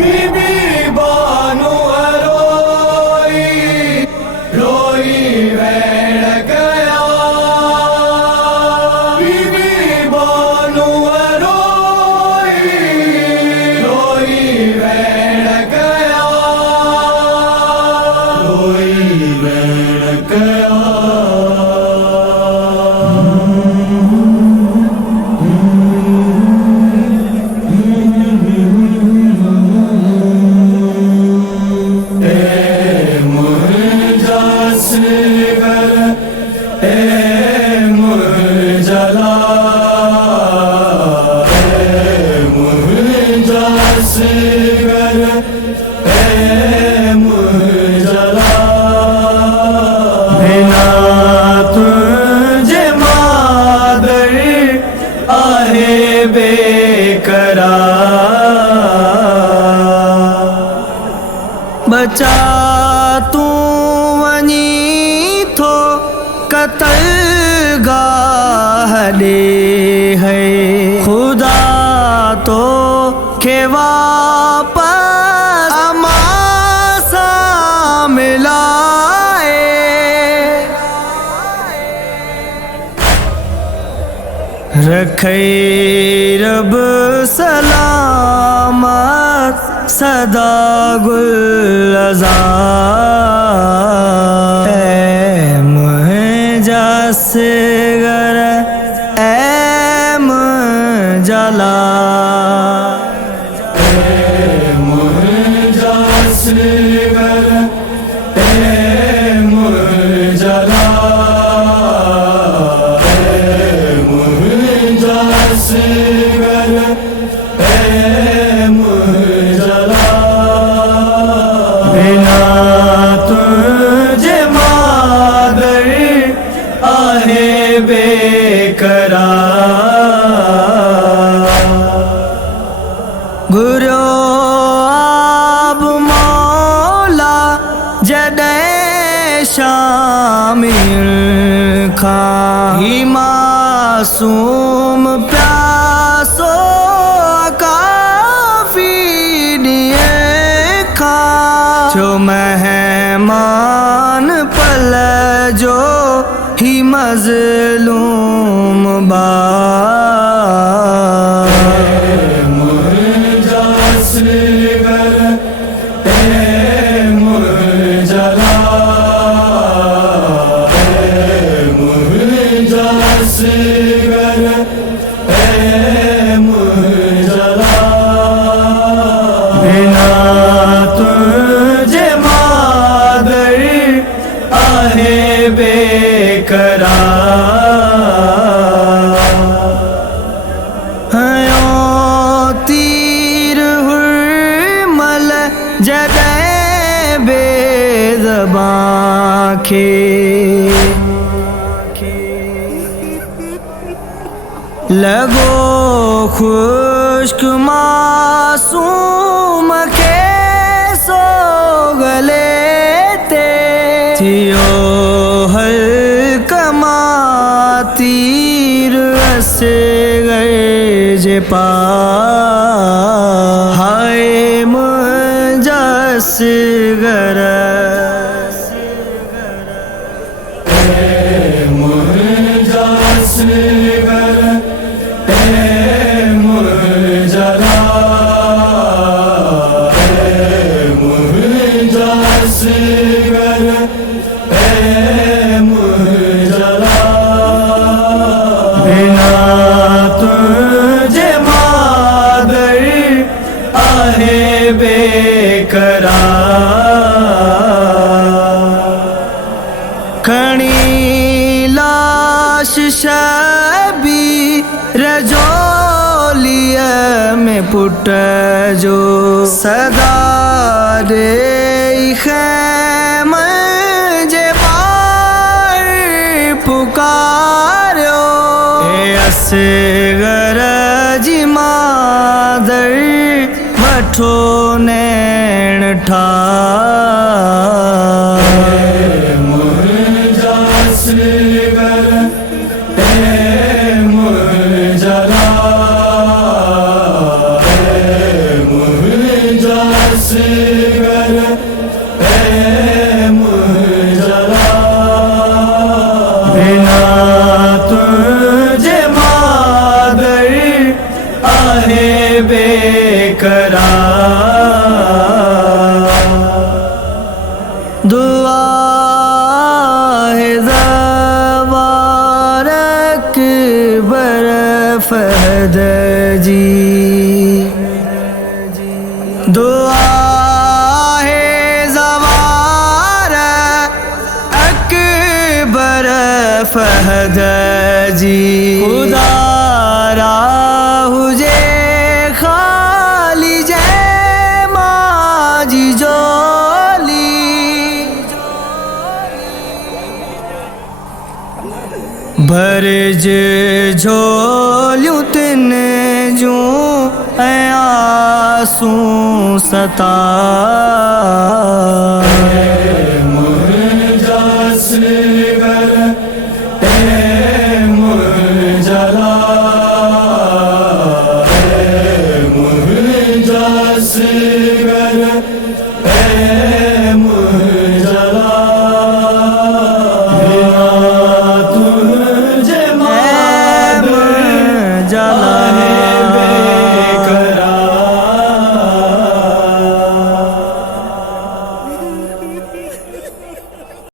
बीबी बानो रोई रोई वैण गया। बीबी बानो रोई रोई वैण गया। रोई वैण गया। बिना तुझे मादर आहे बेकरार। बचा तू वनी थो कतल गाह दे है। खुदा तो के वापस अमासा मिलाए। रखे रब सलामत सदा गुलजार। मुझे असगर जला बिना तुझे मादर आहे बेकरार। गुरो आब मौला जॾहिं शामिल खां ही मासूम प्यासो काफ़ी ॾींहं खां। जो मेहमान पल जो ही मज़लूम बिना तुझे मादर आहे बेकरार। हयो तीर हुर्मल जॾहिं बेज़बां खे लगो खुश्क मासूम के सो गले ते। थियो हल्कमा तीर असगर जे पार। हाय मुझा असगर बिना तुझे मादर आहे बेकरार। खणी लाश शबी रजोलिया में पुट जो सदा दे खैमल जे पार पुकारो। असगर जी मादर वठो नैण ठार। मुझा असगर मुझा फहद जी दुआ है ज़वार अकबर फहद जी खुदा राहुजे खाली जय माजी जोली भरज झोलियूं तिन जूं ऐं आसूं सता मुंहिंजा सिगर मुंहिंजा